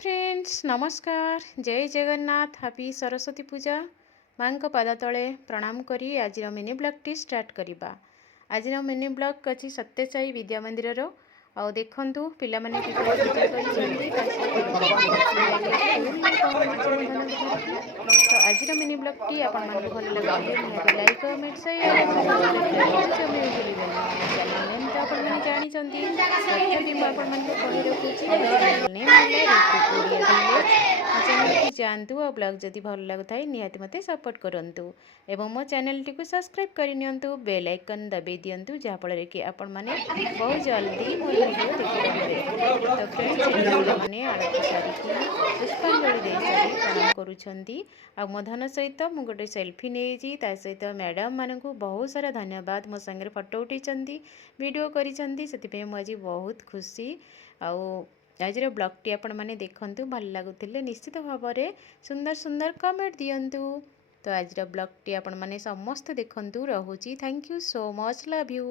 Friends नमस्कार जय Jagannath happy Saraswati पूजा माँ को पाद तले प्रणाम करी आज मिनी ब्लॉग टी स्टार्ट करवा। आज मिनी ब्लॉग अच्छी सत्यसाई विद्या मंदिर आउ देखु पिला माने पूजा तो आज मिनी ब्लॉग टी आप भल लगे लाइक कमेंट शेयर जातु और ब्लॉग जदि भल लगुता निहाती मते सपोर्ट करंतु एवं मो चैनल टी को सब्सक्राइब करनियंतु बेल आइकन दबे दियंतु जहाँ फल कि आपण माने बहुत जल्दी मोर वीडियो देखिपारे। तो फ्रेंड्स माने आरती सारिकी पुष्पांजलि दे सारी प्रणाम करूछंती आ मो धन सहित मु गोटे सेल्फी नेजी ता सहित मैडम मानकु बहुत सारा धन्यवाद मो संगे फोटो उठैचंती वीडियो करिसंती सेति मु आज बहुत खुशी आउ आज ब्लॉग टी आपण माने देखंतु भल लागुथिले निश्चित भाव में सुंदर सुंदर कमेंट दियंतु। तो आज ब्लॉग टी आपण माने समस्त देखंतु रहुची। Thank you so much love you.